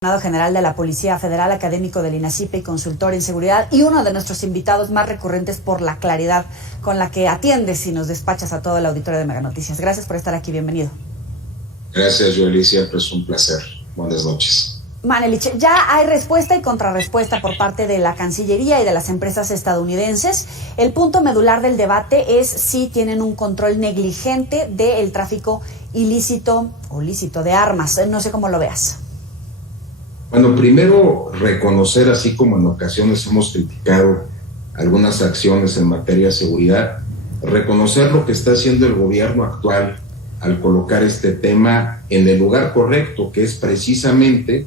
General de la Policía Federal, académico del INACIPE y consultor en seguridad, y uno de nuestros invitados más recurrentes por la claridad con la que atiendes y nos despachas a todo el auditorio de Mega Noticias. Gracias por estar aquí, bienvenido. Gracias, Joely, siempre es un placer. Buenas noches. Manelich, ya hay respuesta y contrarrespuesta por parte de la Cancillería y de las empresas estadounidenses. El punto medular del debate es si tienen un control negligente del tráfico ilícito o lícito de armas. No sé cómo lo veas. Bueno, primero reconocer, así como en ocasiones hemos criticado algunas acciones en materia de seguridad, reconocer lo que está haciendo el gobierno actual al colocar este tema en el lugar correcto, que es precisamente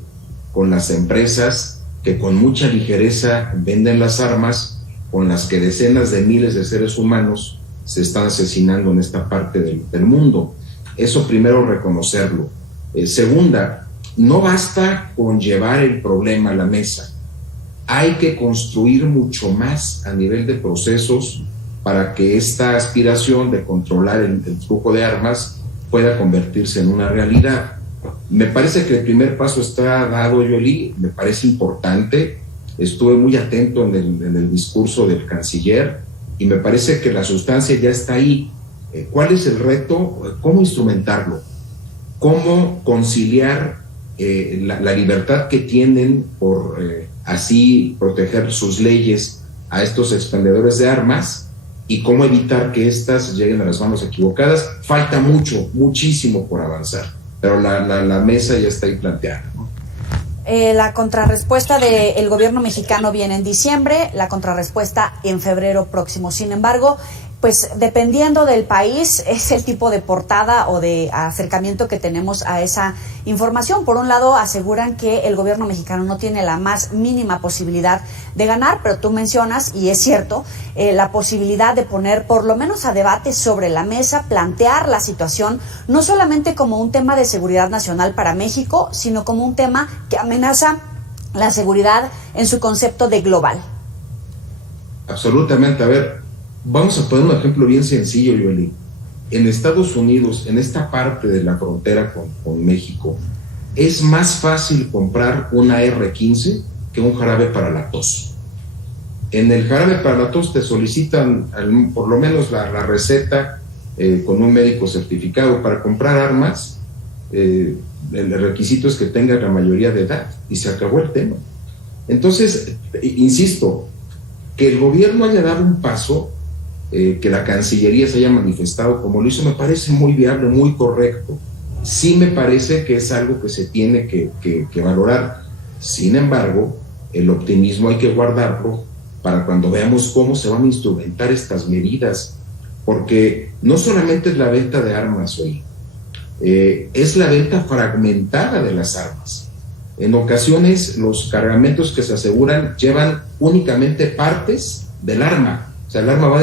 con las empresas que con mucha ligereza venden las armas con las que decenas de miles de seres humanos se están asesinando en esta parte del mundo. Eso primero reconocerlo. Segunda, no basta con llevar el problema a la mesa, hay que construir mucho más a nivel de procesos para que esta aspiración de controlar el flujo de armas pueda convertirse en una realidad. Me parece que el primer paso está dado, Joely, me parece importante, estuve muy atento en el discurso del canciller y me parece que la sustancia ya está ahí. ¿Cuál es el reto? ¿Cómo instrumentarlo? ¿Cómo conciliar la libertad que tienen por así proteger sus leyes a estos expendedores de armas y cómo evitar que éstas lleguen a las manos equivocadas? Falta muchísimo por avanzar, pero la mesa ya está ahí planteada, ¿no? La contrarrespuesta del gobierno mexicano viene en diciembre, la contrarrespuesta en febrero próximo. Sin embargo, pues dependiendo del país es el tipo de portada o de acercamiento que tenemos a esa información. Por un lado aseguran que el gobierno mexicano no tiene la más mínima posibilidad de ganar, pero tú mencionas, y es cierto, la posibilidad de poner por lo menos a debate sobre la mesa, plantear la situación no solamente como un tema de seguridad nacional para México, sino como un tema que amenaza la seguridad en su concepto de global. Absolutamente. A ver, vamos a poner un ejemplo bien sencillo, Joely. En Estados Unidos, en esta parte de la frontera con México, es más fácil comprar una R15 que un jarabe para la tos. En el jarabe para la tos te solicitan por lo menos la receta con un médico certificado. Para comprar armas, el requisito es que tenga la mayoría de edad y se acabó el tema. Entonces, insisto, que el gobierno haya dado un paso, que la Cancillería se haya manifestado como lo hizo, me parece muy viable, muy correcto. Sí me parece que es algo que se tiene que valorar. Sin embargo, el optimismo hay que guardarlo para cuando veamos cómo se van a instrumentar estas medidas, porque no solamente es la venta de armas hoy, es la venta fragmentada de las armas. En ocasiones los cargamentos que se aseguran llevan únicamente partes del arma. O sea, el arma va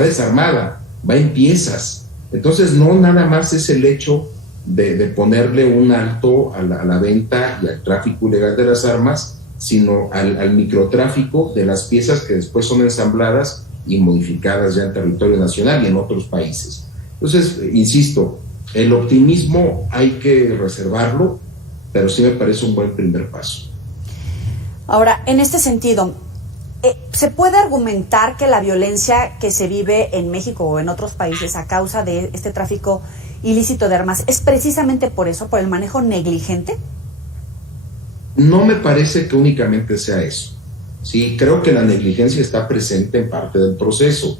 desarmada, va en piezas. Entonces, no nada más es el hecho de ponerle un alto a la venta y al tráfico ilegal de las armas, sino al microtráfico de las piezas que después son ensambladas y modificadas ya en territorio nacional y en otros países. Entonces, insisto, el optimismo hay que reservarlo, pero sí me parece un buen primer paso. Ahora, en este sentido, ¿se puede argumentar que la violencia que se vive en México o en otros países a causa de este tráfico ilícito de armas es precisamente por eso, por el manejo negligente? No me parece que únicamente sea eso. Sí, creo que la negligencia está presente en parte del proceso,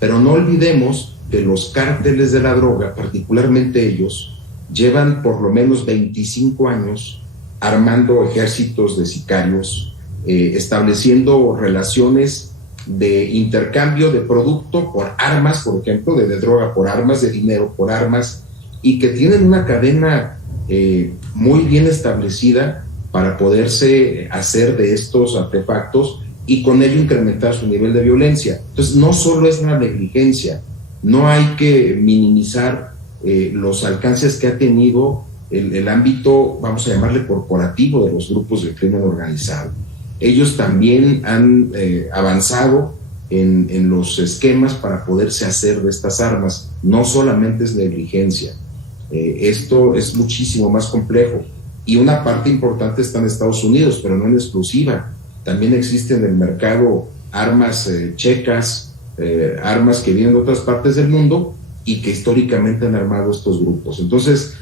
pero no olvidemos que los cárteles de la droga, particularmente ellos, llevan por lo menos 25 años armando ejércitos de sicarios, estableciendo relaciones de intercambio de producto por armas, por ejemplo, de droga por armas, de dinero por armas, y que tienen una cadena muy bien establecida para poderse hacer de estos artefactos y con ello incrementar su nivel de violencia. Entonces, no solo es la negligencia, no hay que minimizar los alcances que ha tenido el ámbito, vamos a llamarle corporativo, de los grupos de crimen organizado. Ellos también han avanzado en los esquemas para poderse hacer de estas armas. No solamente es negligencia, esto es muchísimo más complejo. y una parte importante está en Estados Unidos, pero no en exclusiva. También existen en el mercado armas checas, armas que vienen de otras partes del mundo y que históricamente han armado estos grupos. Entonces,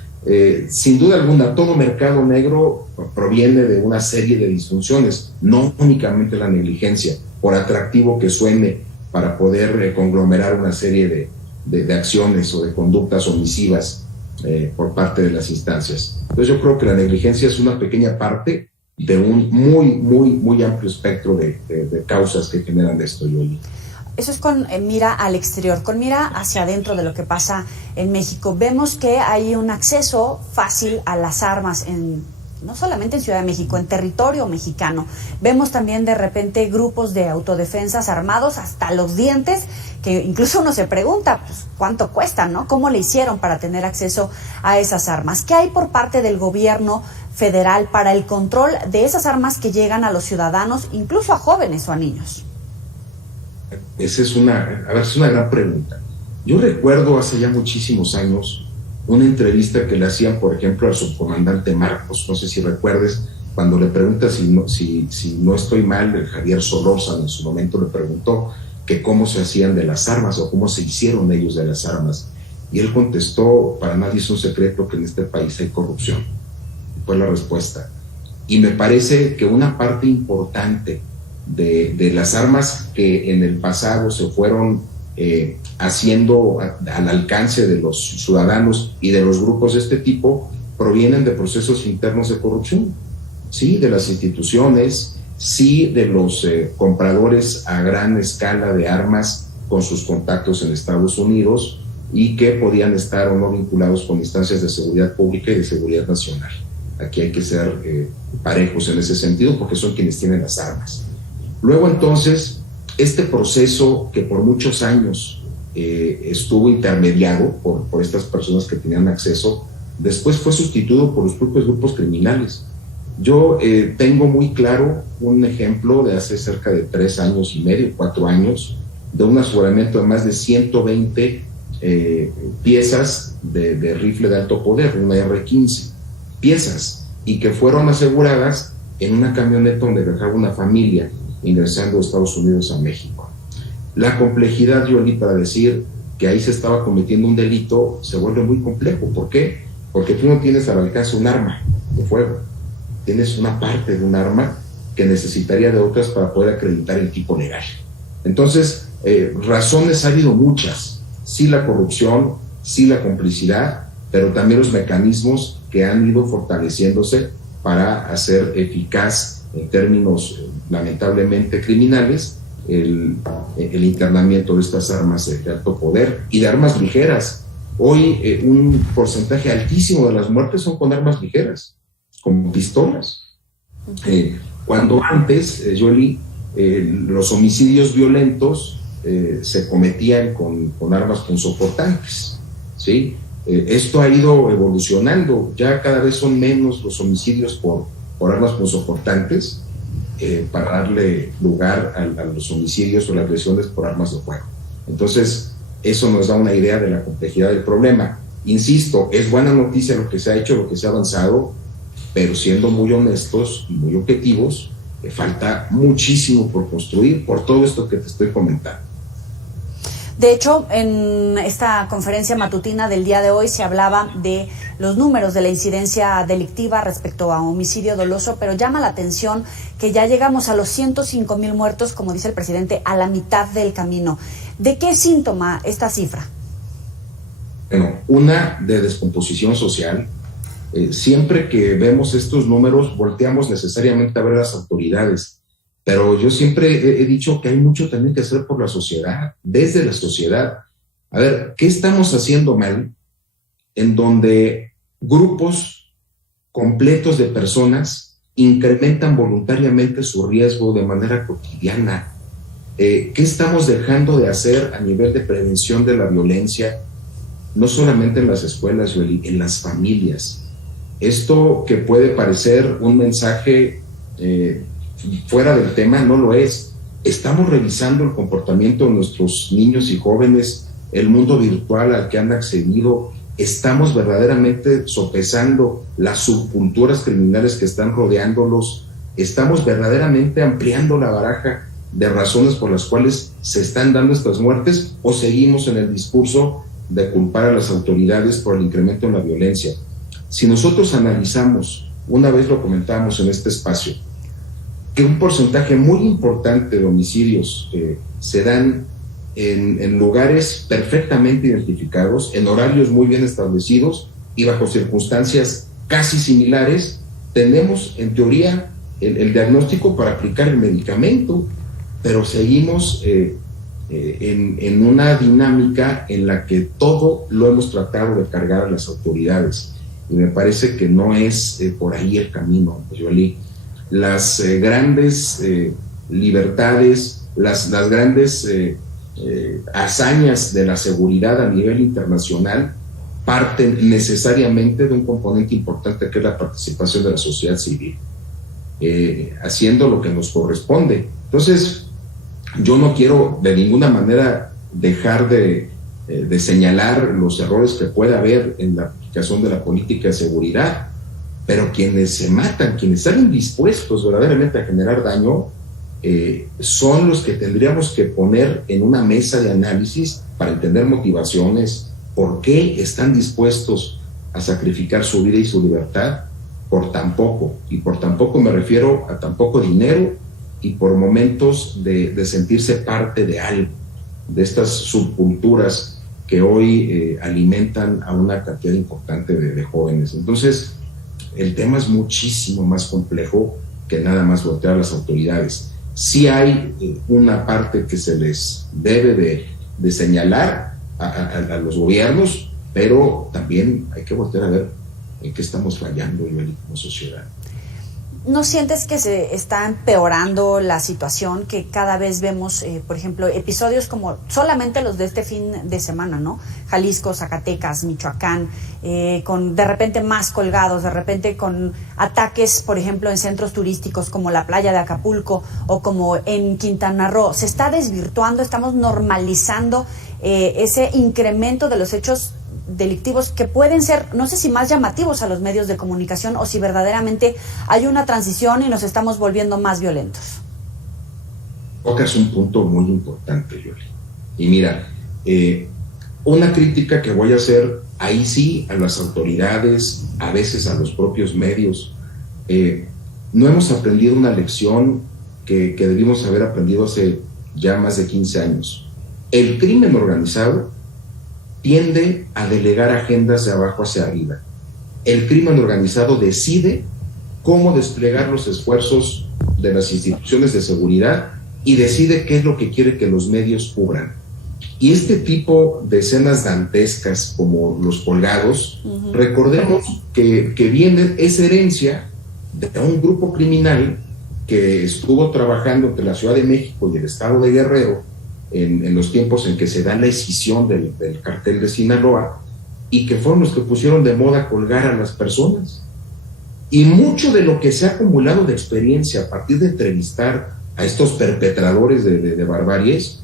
sin duda alguna, todo mercado negro proviene de una serie de disfunciones, no únicamente la negligencia, por atractivo que suene para poder conglomerar una serie de acciones o de conductas omisivas por parte de las instancias. Entonces yo creo que la negligencia es una pequeña parte de un muy amplio espectro de causas que generan esto, Yoli. Eso es con mira al exterior, con mira hacia adentro de lo que pasa en México. Vemos que hay un acceso fácil a las armas no solamente en Ciudad de México, en territorio mexicano. Vemos también de repente grupos de autodefensas armados hasta los dientes, que incluso uno se pregunta, pues, ¿cuánto cuestan, no? ¿Cómo le hicieron para tener acceso a esas armas? ¿Qué hay por parte del gobierno federal para el control de esas armas que llegan a los ciudadanos, incluso a jóvenes o a niños? Esa es una gran pregunta. Yo recuerdo hace ya muchísimos años una entrevista que le hacían, por ejemplo, al subcomandante Marcos, no sé si recuerdes, cuando le pregunta si no estoy mal, Javier Solórzano en su momento le preguntó que cómo se hacían de las armas o cómo se hicieron ellos de las armas. Y él contestó, para nadie es un secreto que en este país hay corrupción. Fue la respuesta. Y me parece que una parte importante de las armas que en el pasado se fueron haciendo al alcance de los ciudadanos y de los grupos de este tipo, provienen de procesos internos de corrupción, sí, de las instituciones, sí, de los compradores a gran escala de armas con sus contactos en Estados Unidos y que podían estar o no vinculados con instancias de seguridad pública y de seguridad nacional. Aquí hay que ser parejos en ese sentido porque son quienes tienen las armas. Luego entonces, este proceso que por muchos años estuvo intermediado por estas personas que tenían acceso, después fue sustituido por los propios grupos criminales. Yo tengo muy claro un ejemplo de hace cerca de 3 años y medio, 4 años, de un aseguramiento de más de 120 piezas de rifle de alto poder, una R-15, piezas, y que fueron aseguradas en una camioneta donde viajaba una familia ingresando de Estados Unidos a México. La complejidad, Yoli, para decir que ahí se estaba cometiendo un delito se vuelve muy complejo. ¿Por qué? Porque tú no tienes al alcance un arma de fuego, tienes una parte de un arma que necesitaría de otras para poder acreditar el tipo legal. Entonces, razones ha habido muchas, sí la corrupción, sí la complicidad, pero también los mecanismos que han ido fortaleciéndose para hacer eficaz en términos lamentablemente criminales el internamiento de estas armas de alto poder y de armas ligeras. Hoy un porcentaje altísimo de las muertes son con armas ligeras, con pistolas. Cuando antes, Yoli, los homicidios violentos se cometían con armas punzocortantes, ¿sí? Esto ha ido evolucionando, ya cada vez son menos los homicidios por armas punzocortantes para darle lugar a los homicidios o las lesiones por armas de fuego. Entonces, eso nos da una idea de la complejidad del problema. Insisto, es buena noticia lo que se ha hecho, lo que se ha avanzado, pero siendo muy honestos y muy objetivos, falta muchísimo por construir por todo esto que te estoy comentando. De hecho, en esta conferencia matutina del día de hoy se hablaba de los números de la incidencia delictiva respecto a homicidio doloso, pero llama la atención que ya llegamos a los 105,000 muertos, como dice el presidente, a la mitad del camino. ¿De qué síntoma esta cifra? Bueno, una de descomposición social. Siempre que vemos estos números, volteamos necesariamente a ver a las autoridades. Pero yo siempre he dicho que hay mucho también que hacer por la sociedad, desde la sociedad. A ver, ¿qué estamos haciendo mal en donde grupos completos de personas incrementan voluntariamente su riesgo de manera cotidiana? ¿Qué estamos dejando de hacer a nivel de prevención de la violencia, no solamente en las escuelas, en las familias? Esto que puede parecer un mensaje fuera del tema, no lo es. Estamos revisando el comportamiento de nuestros niños y jóvenes, el mundo virtual al que han accedido, estamos verdaderamente sopesando las subculturas criminales que están rodeándolos, estamos verdaderamente ampliando la baraja de razones por las cuales se están dando estas muertes, o seguimos en el discurso de culpar a las autoridades por el incremento en la violencia. Si nosotros analizamos, una vez lo comentamos en este espacio, que un porcentaje muy importante de homicidios se dan en lugares perfectamente identificados, en horarios muy bien establecidos y bajo circunstancias casi similares, tenemos en teoría el diagnóstico para aplicar el medicamento, pero seguimos en una dinámica en la que todo lo hemos tratado de cargar a las autoridades, y me parece que no es por ahí el camino, Yoli. Las grandes libertades, las grandes hazañas de la seguridad a nivel internacional parten necesariamente de un componente importante, que es la participación de la sociedad civil, haciendo lo que nos corresponde. Entonces, yo no quiero de ninguna manera dejar de señalar los errores que pueda haber en la aplicación de la política de seguridad, pero quienes se matan, quienes están dispuestos verdaderamente a generar daño, son los que tendríamos que poner en una mesa de análisis para entender motivaciones, por qué están dispuestos a sacrificar su vida y su libertad por tan poco. Y por tan poco me refiero a tan poco dinero y por momentos de sentirse parte de algo, de estas subculturas que hoy alimentan a una cantidad importante de jóvenes. Entonces, el tema es muchísimo más complejo que nada más voltear a las autoridades. Sí hay una parte que se les debe de señalar a los gobiernos, pero también hay que voltear a ver en qué estamos fallando como sociedad. ¿No sientes que se está empeorando la situación, que cada vez vemos, por ejemplo, episodios como solamente los de este fin de semana, ¿no? Jalisco, Zacatecas, Michoacán, con de repente más colgados, de repente con ataques, por ejemplo, en centros turísticos como la playa de Acapulco o como en Quintana Roo? Se está desvirtuando, estamos normalizando ese incremento de los hechos delictivos que pueden ser, no sé si más llamativos a los medios de comunicación, o si verdaderamente hay una transición y nos estamos volviendo más violentos. Tocas un punto muy importante, Yoli. Y mira, una crítica que voy a hacer ahí sí a las autoridades, a veces a los propios medios. No hemos aprendido una lección que debimos haber aprendido hace ya más de 15 años. El crimen organizado tiende a delegar agendas de abajo hacia arriba. El crimen organizado decide cómo desplegar los esfuerzos de las instituciones de seguridad y decide qué es lo que quiere que los medios cubran. Y este tipo de escenas dantescas como los colgados, recordemos que viene esa herencia de un grupo criminal que estuvo trabajando entre la Ciudad de México y el estado de Guerrero en los tiempos en que se da la escisión del cartel de Sinaloa, y que fueron los que pusieron de moda colgar a las personas. Y mucho de lo que se ha acumulado de experiencia a partir de entrevistar a estos perpetradores de barbaries,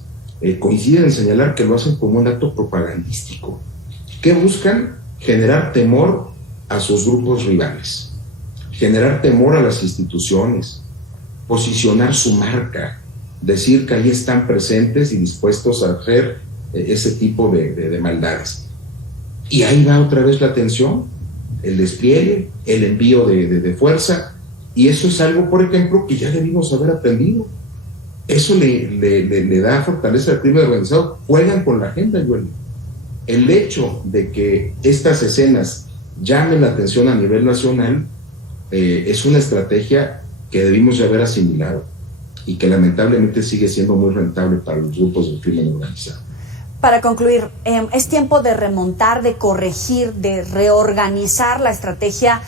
coinciden en señalar que lo hacen como un acto propagandístico. ¿Qué buscan? Generar temor a sus grupos rivales, generar temor a las instituciones, posicionar su marca, decir que ahí están presentes y dispuestos a hacer ese tipo de maldades. Y ahí va otra vez la atención, el despliegue, el envío de fuerza, y eso es algo, por ejemplo, que ya debimos haber aprendido. Eso le da fortaleza al crimen organizado. Juegan con la agenda, Joel. El hecho de que estas escenas llamen la atención a nivel nacional es una estrategia que debimos de haber asimilado y que lamentablemente sigue siendo muy rentable para los grupos del crimen organizado. Para concluir, es tiempo de remontar, de corregir, de reorganizar la estrategia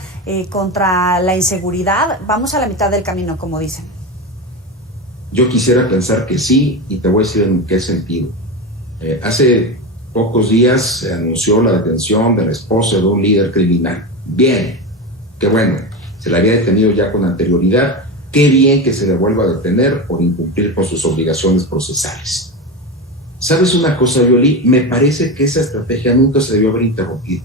contra la inseguridad. Vamos a la mitad del camino, como dicen. Yo quisiera pensar que sí, y te voy a decir en qué sentido. Hace pocos días se anunció la detención de la esposa de un líder criminal. Bien, qué bueno, se la había detenido ya con anterioridad. Qué bien que se le vuelva a detener por incumplir con sus obligaciones procesales. ¿Sabes una cosa, Yoli? Me parece que esa estrategia nunca se debió haber interrumpido.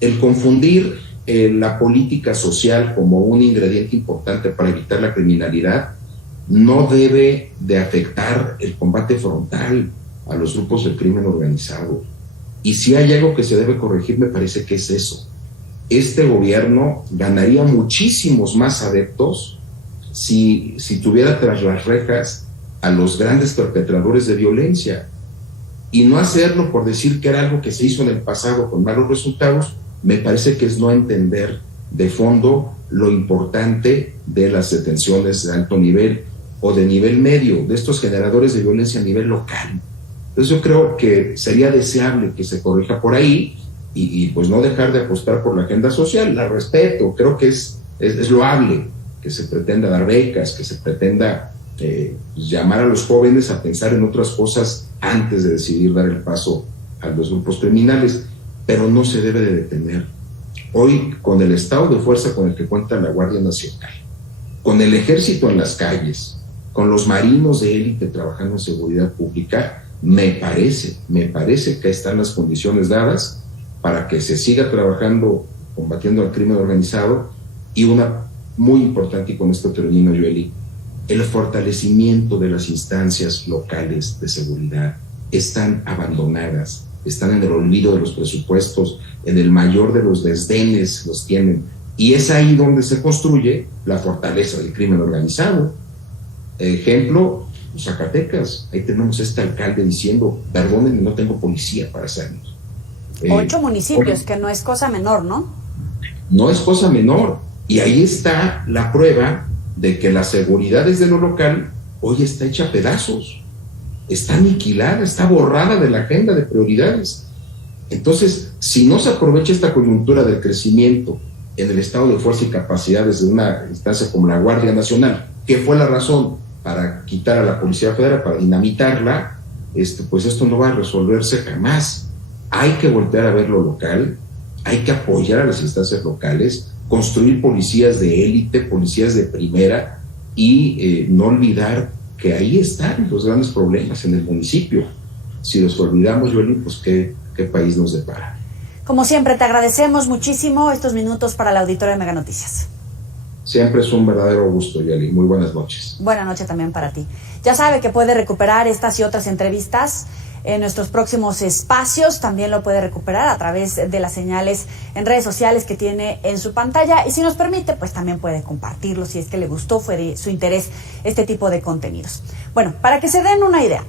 El confundir la política social como un ingrediente importante para evitar la criminalidad no debe de afectar el combate frontal a los grupos del crimen organizado. Y si hay algo que se debe corregir, me parece que es eso. Este gobierno ganaría muchísimos más adeptos si tuviera tras las rejas a los grandes perpetradores de violencia, y no hacerlo por decir que era algo que se hizo en el pasado con malos resultados. Me parece que es no entender de fondo lo importante de las detenciones de alto nivel o de nivel medio, de estos generadores de violencia a nivel local. Entonces yo creo que sería deseable que se corrija por ahí y pues no dejar de apostar por la agenda social. La respeto, creo que es loable que se pretenda dar becas, que se pretenda llamar a los jóvenes a pensar en otras cosas antes de decidir dar el paso a los grupos criminales, pero no se debe de detener. Hoy, con el estado de fuerza con el que cuenta la Guardia Nacional, con el ejército en las calles, con los marinos de élite trabajando en seguridad pública, me parece que están las condiciones dadas para que se siga trabajando, combatiendo al crimen organizado. Y una muy importante, y con esto termino, Joely, el fortalecimiento de las instancias locales de seguridad. Están abandonadas, están en el olvido de los presupuestos, en el mayor de los desdenes los tienen, y es ahí donde se construye la fortaleza del crimen organizado. Ejemplo, Zacatecas, ahí tenemos a este alcalde diciendo, perdónenme, no tengo policía para hacerlos. 8 municipios, que no es cosa menor, ¿no? No es cosa menor, y ahí está la prueba de que la seguridad desde lo local hoy está hecha a pedazos, está aniquilada, está borrada de la agenda de prioridades. Entonces, si no se aprovecha esta coyuntura del crecimiento en el estado de fuerza y capacidades de una instancia como la Guardia Nacional, que fue la razón para quitar a la Policía Federal, para dinamitarla, pues esto no va a resolverse jamás. Hay que voltear a ver lo local, hay que apoyar a las instancias locales, construir policías de élite, policías de primera, y no olvidar que ahí están los grandes problemas en el municipio. Si los olvidamos, Joely, pues ¿qué país nos depara? Como siempre, te agradecemos muchísimo estos minutos para la auditoría de Mega Noticias. Siempre es un verdadero gusto, Joely. Muy buenas noches. Buenas noches también para ti. Ya sabe que puede recuperar estas y otras entrevistas en nuestros próximos espacios. También lo puede recuperar a través de las señales en redes sociales que tiene en su pantalla. Y si nos permite, pues también puede compartirlo si es que le gustó, fue de su interés este tipo de contenidos. Bueno, para que se den una idea,